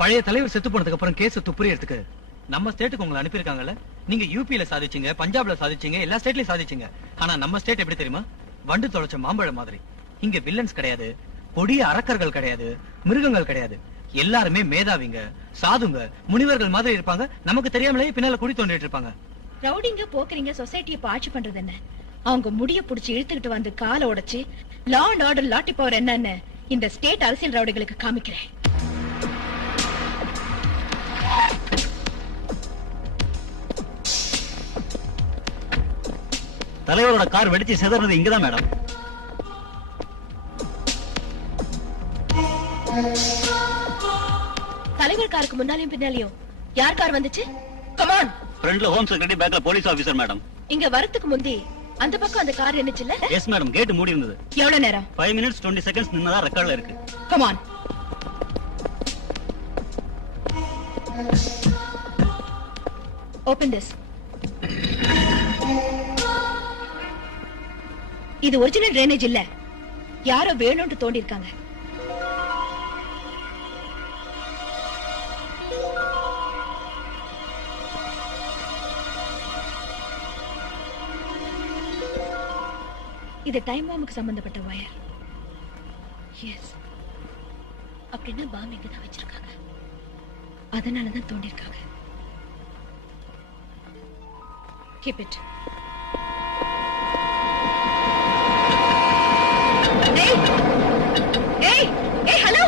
பழைய தலைவர் செத்து போனதுக்கு அப்புறம் கேஸ் துப்புரியறதுக்கு நம்ம ஸ்டேட்டுக்கு உங்களை அனுப்பியிருக்காங்கல்ல. நீங்க யூபியில சாதிச்சீங்க, பஞ்சாப்ல சாதிச்சீங்க, எல்லா ஸ்டேட்லயும் சாதிச்சீங்க. ஆனா நம்ம ஸ்டேட் எப்படி தெரியுமா? வண்டு தொலைச்ச மாம்பழம் மாதிரி. இங்க வில்லன்ஸ் கிடையாது, கொடிய அரக்கர்கள் கிடையாது, மிருகங்கள் கிடையாது. எல்லாருமே மேதாவிங்க, சாதுங்க, முனிவர்கள் மாதிரி இருப்பாங்க. நமக்கு தெரியாமலே பின்னால குடி தோண்டிட்டு இருப்பாங்க. ரவுடிங்க போக்குறீங்க சொசைட்டியை ஆட்சி பண்றது என்ன? அவங்க முடிய புடிச்சு இழுத்துக்கிட்டு வந்து காலை உடைச்சு லா அண்ட் ஆர்டர் லாட்டி பவர் என்னன்னு இந்த ஸ்டேட் அரசியல் ரவுடிகளுக்கு காமிக்கிறேன். தலைவரோட கார் வெடிச்சு செதறது இங்கதான் மேடம். தலைவர் காருக்கு முன்னாலையும் பின்னாலையும் யார் கார் வந்துச்சு? கமான். ஃப்ரண்ட்ல ஹோம் செக்ரட்டரி, பேக்ல போலீஸ் ஆபீசர் மேடம். இங்க வரதுக்கு முந்தி அந்த பக்கம் அந்த கார் என்னச்சுல்ல? எஸ் மேடம், கேட் மூடி இருந்தது. எவ்வளவு நேரம்? 5 minutes 20 seconds நின்னதா ரெக்கார்ட்ல இருக்கு. கமான். Open this. இது ஒரிஜினல் ட்ரைனேஜ் இல்ல, யாரோ வேணும்னு தோண்டி இருக்காங்க. இது டைம் பாம்புக்கு சம்பந்தப்பட்ட வயர். எஸ், அப்படின்னா பாம்பு இங்கதான் வச்சிருக்காங்க, அதனாலதான் தோண்டி இருக்காங்க. Keep it. Hey! Hey! Hey, hello!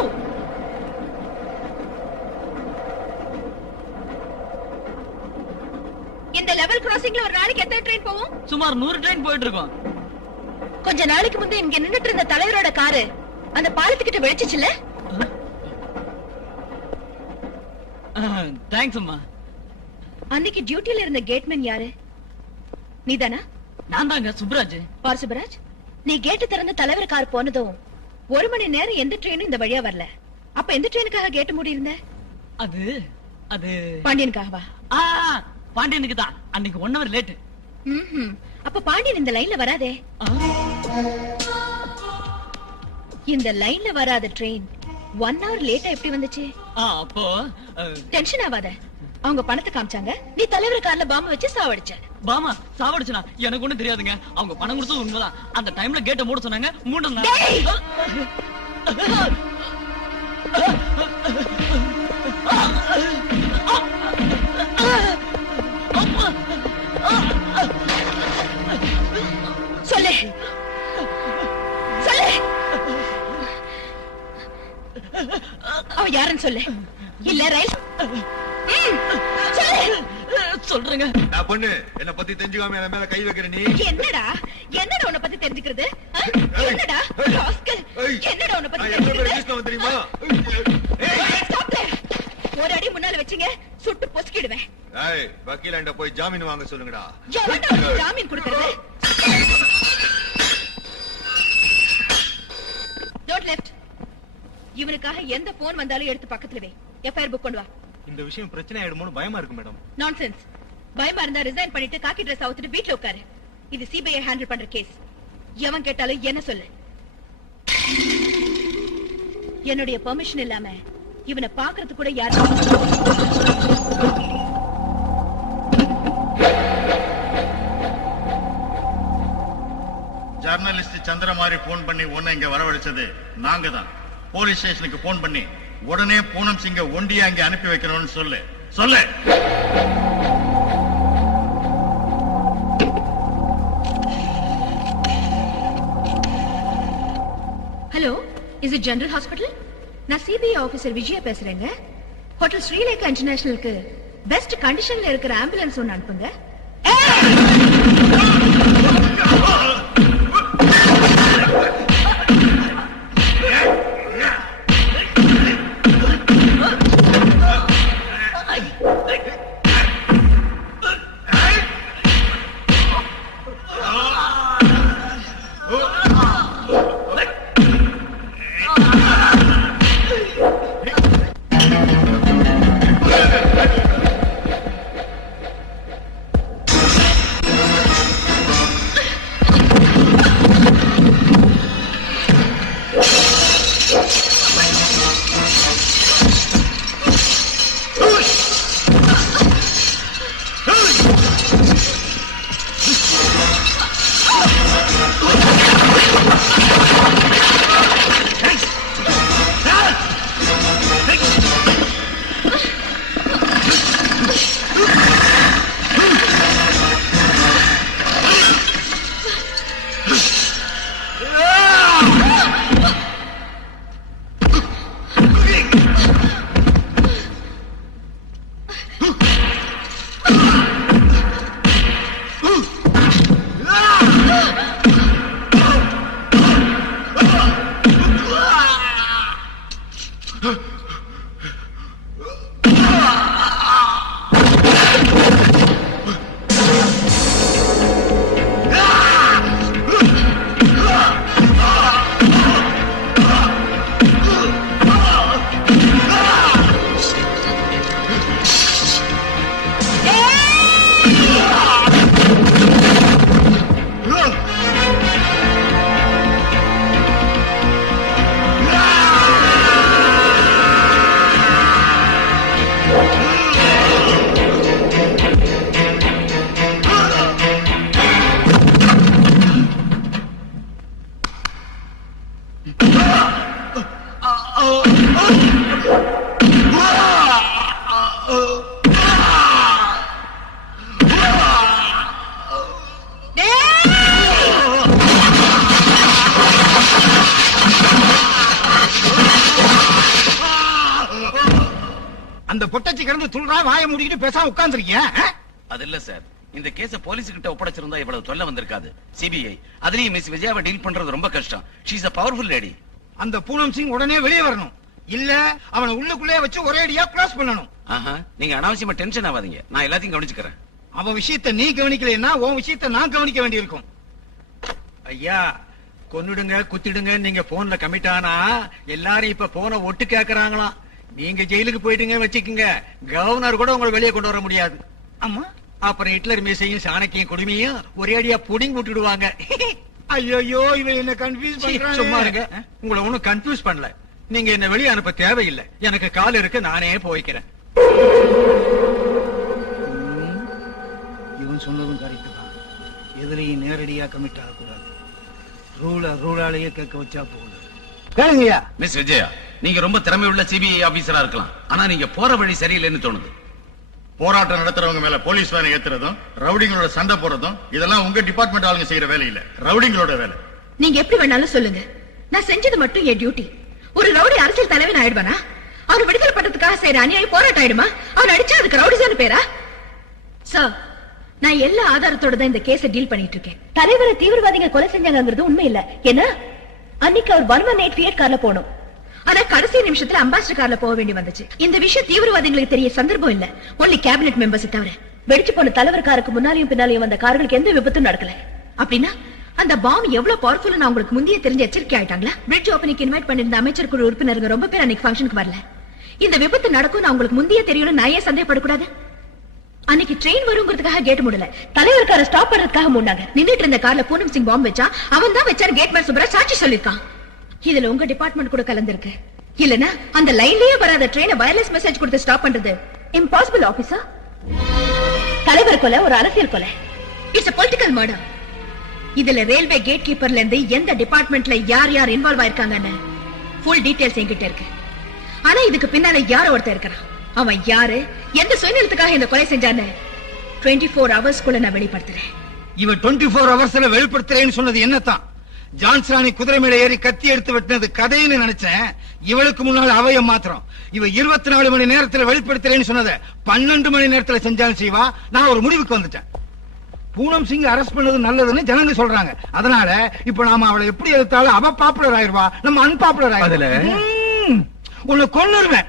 இந்த லெவல் கிராசிங்ல ஒரு நாளைக்கு எத்தனை ட்ரெயின் போகும்? சுமார் 100 ட்ரெயின் போயிட்டு இருக்கோம். கொஞ்ச நாளைக்கு முந்தைய இங்க நின்னுட்டு இருந்த தலைவரோட காரு அந்த பாலத்துக்கிட்ட வெடிச்சுச்சுல? தேங்க்ஸ் அம்மா. அன்னைக்கு டியூட்டில இருந்த கேட்மேன் யாரு? நீதானா? நான் தாங்க, சுப்ராஜ். பார் சுப்ராஜ், நீ கேட்டு திறந்து தலைவர் கார் போனதும் 1 மணி நேரம் எந்த ட்ரெயினும் இந்த வழியா வரல. அப்ப எந்த ட்ரெயினுக்காக கேட்டு மூடி இருந்த? அது அது பாண்டியனுக்காகவா? பாண்டியனுக்கு தான். அன்னைக்கு 1 hour லேட். அப்ப பாண்டியன் இந்த லைன்ல வராதே. இந்த லைன்ல வராத ட்ரெயின் 1 hour லேட்டா எப்படி வந்துச்சு? அப்போ டென்ஷன் ஆகாத. அவங்க பணத்தை காமிச்சாங்க, நீ தலைவர் கார்ல பாம்பு வச்சு சாவடிச்ச. பாமா சாவடிச்சனா? எனக்கு ஒண்ணும் தெரியாதுங்க. அவங்க பணம் கொடுத்தது உண்மைதான். அந்த டைம்ல கேட்ட மூட சொன்னாங்க, மூடனா. சொல்லு சொல்லு, அவன் யாருன்னு சொல்லு. இல்ல ரயில் சொல்றேங்க. நான் பொண்ணு என்ன பத்தி தெரிஞ்சுக்காம என் மேல கை வைக்கிற நீ? என்னடா என்னடா உன்னை பத்தி தெரிஞ்சுக்கிறது? என்னடா ராஸ்கல், என்னடா உன்னை பத்தி தெரிஞ்சுக்கிறது தெரியுமா? ஒரு அடி முன்னால வச்சீங்க சுட்டு பொசுக்கிடுவேன். ஏய், வக்கீலாண்ட போய் ஜாமீன் வாங்க சொல்லுங்கடா. ஜாமீன் கொடுக்கறது? Don't left. இவனுக்காக எந்த போன் வந்தாலும் எடுத்து பக்கத்துல வை. எஃப்ஐஆர் புக் கொண்டு வா. இந்த விஷயம் பிரச்சனை ஆயிடுமோன்னு பயமா இருக்கு மேடம். நான்சென்ஸ். பயமா இருந்தா ரிசைன் பண்ணிட்டு காக்கி ட்ரெஸ் அவுத்துட்டு வீட்ல உட்காரு. இது சிபிஐ ஹேண்டில் பண்ற கேஸ். எவன் கேட்டாலும் என்ன சொல்லு. என்னுடைய பெர்மிஷன் இல்லாம இவனை பாக்குறது கூட யாரும். ஜர்னலிஸ்ட் சந்திரமாரி போன் பண்ணி உன்னை இங்க வரவழைச்சது நாங்க தான். போலீஸ் ஸ்டேஷனுக்கு போன் பண்ணி உடனே பூனம் சிங்க ஒண்டியா இங்க அனுப்பி வைக்கணும்னு சொல்லு. சொல்லு. Hello, is it general hospital? நான் சிபிஐ ஆபீசர் விஜயா பேசுறேங்க. ஹோட்டல் ஸ்ரீலேகா இன்டர்நேஷனலுக்கு பெஸ்ட் கண்டிஷன்ல இருக்கிற ஆம்புலன்ஸ் ஒன்னு அனுப்புங்க. அந்த பொட்டச்சி கிடந்து துள்றா வாயை மூடிக்கிட்டு பேசாம உட்கார்ந்துருக்கியா? அது இல்ல சார், இந்த கேஸ போலீஸ் கிட்ட ஒப்படைச்சிருந்தா இவ்வளவு தொல்லை வந்திருக்காது. சிபிஐ அதுலயும் மிஸ் விஜயாவை டீல் பண்றது ரொம்ப கஷ்டம். She is a powerful lady. அந்த பூனம் சிங் உடனே வெளியே வரணும், இல்ல அவனை உள்ளுக்குள்ளே வச்சு ஒரே அடியா க்ளோஸ் பண்ணணும். ஆஹா, நீங்க அனாவசியமா டென்ஷன் ஆகாதீங்க, நான் எல்லாத்தையும் கவனிச்சுக்கிறேன். அவன் விஷயத்தை நீ கவனிக்கலைன்னா உன் விஷயத்தை நான் கவனிக்க வேண்டியிருக்கும். ஐயா, கொன்னுடுங்க குத்திடுங்க நீங்க போன்ல கமிட் ஆனா எல்லாரும் இப்ப போன ஒட்டு கேக்குறாங்களாம். நீங்க ஜெயிலுக்கு போயிட்டுங்க வச்சுக்கோங்க, கவர்னர் கூட உங்களை வெளியே கொண்டு வர முடியாது. ஆமா, அப்புறம் ஹிட்லர் மீசையும் சாணக்கியும் கொடுமையும் ஒரே அடியா புடிங் விட்டுடுவாங்க. ஐயோ இவன் என்ன கன்ஃபியூஸ் பண்றான். சும்மா இருங்க, உங்களை ஒண்ணும் கன்ஃபியூஸ் பண்ணல. நீங்க என்ன வெளியே அனுப்ப தேவையில்லை, எனக்கு கால் இருக்கு, நானே போய்க்கிறேன். இவன் சொன்னதும் கரெக்ட் தான். எதுலையும் நேரடியா கமிட் ஆகக்கூடாது, ரூலாலேயே கேட்க வச்சா போகுது. கேளுங்கய்யா. மிஸ் விஜயா, நீங்க ரொம்ப திறமை உள்ள சிபிஐ ஆபீசரா இருக்கலாம், ஆனா நீங்க போற வழி சரியில்லைன்னு தோணுது. போராட்டம் நடத்துறவங்க மேல போலீஸ் வேலை ஏத்துறதும் ரவுடிங்களோட சண்டை போடுறதும் இதெல்லாம் உங்க டிபார்ட்மெண்ட் ஆளுங்க செய்யற வேலை இல்ல, ரவுடிங்களோட வேலை. நீங்க எப்படி வேணாலும் சொல்லுங்க, நான் செஞ்சது மட்டும் என் டியூட்டி. ஒரு ரவுடி அரசியல் தலைவன் ஆயிடுவானா? அவன் விடுதலை பண்றதுக்காக செய்யற அநியாயம் போராட்டம் ஆயிடுமா? அவன் அடிச்சா அதுக்கு ரவுடிசான பேரா? சார், நான் எல்லா ஆதாரத்தோட தான் இந்த கேஸ டீல் பண்ணிட்டு இருக்கேன். தலைவரை தீவிரவாதிங்க கொலை செஞ்சாங்கிறது உண்மை இல்ல. ஏன்னா அன்னைக்கு அவர் 118 ஃபியட் கார்ல போனோம், ஆனா கடைசி நிமிஷத்துல அம்பாசிடர் கார்ல போக வேண்டி வந்துச்சு. இந்த விஷயம் தீவிரவாதிகளுக்கு தெரிய சந்தர்ப்பம் இல்ல, ஒன்லி கேபினெட் மெம்பர்ஸ் தவிர. வெடிச்சு போன தலைவர் காருக்கு முன்னாலையும் பின்னாலையும் வந்த கார்களுக்கு எந்த விபத்தும் நடக்கல. அப்படின்னா அந்த பாம் எவ்வளவு பவர்ஃபுல் உங்களுக்கு முந்தைய தெரிஞ்ச எச்சரிக்கை ஆயிட்டாங்களா? பிரிட்ஜ் ஓபனிங் இன்வைட் பண்ணிருந்த அமைச்சர் குழு உறுப்பினருங்க ரொம்ப பேர் அன்னைக்கு ஃபங்க்ஷனுக்கு வரல. இந்த விபத்து நடக்கும் நான் உங்களுக்கு முந்தைய தெரியும், நான் ஏன் சந்தேகப்படக்கூடாது? அன்னைக்கு ட்ரெயின் வருங்கிறதுக்காக கேட் மூடல, தலைவர் காரை ஸ்டாப் பண்றதுக்காக மூடாங்க. நின்னுட்டு இருந்த கார்ல பூனம் சிங் பாம்பு வச்சா, அவன் தான் வச்சாரு கேட் மேன் சுப்ரா சாட்சி சொல்லிருக்கான். இதுல உங்க டிபார்ட்மெண்ட் கூட கலந்துருக்கு. இல்லனா அந்த லைன்லயே வராத ட்ரெயினை வயர்லெஸ் மெசேஜ் கொடுத்து ஸ்டாப் பண்றது இம்பாசிபிள் ஆபீசர். தலைவர் கொலை ஒரு அரசியல் கொலை, இட்ஸ் a political murder. இதுல ரயில்வே கேட் கீப்பர்ல இருந்து எந்த டிபார்ட்மெண்ட்ல யார் யார் இன்வால்வ் ஆயிருக்காங்கன்னு ஃபுல் டீடைல்ஸ் என்கிட்ட இருக்கு. ஆனா இதுக்கு பின்னால யார ஒருத்தர் இருக்கிறான், அவன் யாரு, எந்த சுயநலத்துக்காக இந்த கொலை செஞ்சான்னு 24 ஹவர்ஸ்க்குள்ள நான் வெளிப்படுத்துறேன். இவன் 24 ஹவர்ஸ்ல வெளிப்படுத்துறேன்னு சொன்னது என்னத்தான்? ஜான்சராணி குதிரை மேல ஏறி கத்தி எடுத்து வெட்டினது கதைன்னு நினைச்சேன். இவளுக்கு முன்னால் அவைய மாத்திரம் இவ 24 மணி நேரத்துல வெளிப்படுத்துறேன்னு சொன்னத 12 மணி நேரத்துல செஞ்சாலும் செய்வா. நான் ஒரு முடிவுக்கு வந்துட்டேன். பூனம் சிங் அரெஸ்ட் பண்ணது நல்லதுன்னு ஜனங்க சொல்றாங்க. அதனால இப்ப நாம அவளை எப்படி எடுத்தாலும் அவ பாப்புலர் ஆயிருவா, நம்ம அன்பாப்புலர் ஆயிருவோம். உன்னை கொன்னுருவேன்.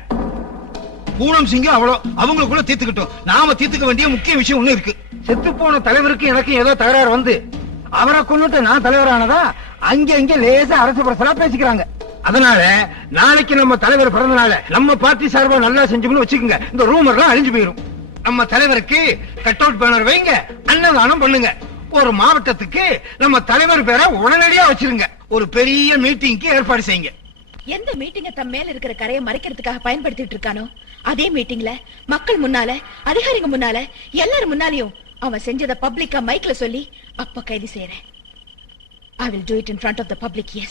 பூனம் சிங் அவ்வளோ அவங்களுக்குள்ள தீர்த்துக்கிட்டோம். நாம தீர்த்துக்க வேண்டிய முக்கிய விஷயம் ஒண்ணு இருக்கு. செத்து போன தலைவருக்கு எனக்கு ஏதோ தகராறு வந்து அவரை கொண்டுட்டு நான் தலைவரானதா அங்க லேசா அரசு பிரசலா பேசிக்கிறாங்க. அதனால நாளைக்கு நம்ம தலைவர் பிறந்த நாள நம்ம பார்ட்டி சார்பா நல்லா செஞ்சோம்னு வச்சுக்கோங்க, இந்த ரூமர் எல்லாம் அழிஞ்சு போயிரும். நம்ம தலைவருக்கு கட் அவுட் பேனர் வைங்க, அன்னதானம் பண்ணுங்க. ஒரு மாவட்டத்துக்கு நம்ம தலைவர் பேரை உடனடியா வச்சிருங்க. ஒரு பெரிய மீட்டிங்க்கு ஏற்பாடு செய்யுங்க. எந்த மீட்டிங்க தம் மேல இருக்கிற கரையை மறைக்கிறதுக்காக பயன்படுத்திட்டு இருக்கானோ அதே மீட்டிங்ல மக்கள் முன்னால, அதிகாரிங்க முன்னால, எல்லாரும் முன்னாலையும் அவன் செஞ்சத பப்ளிக்கா மைக்ல சொல்லி அப்ப கைது செய்யறேன். I will do it in front of the public, yes.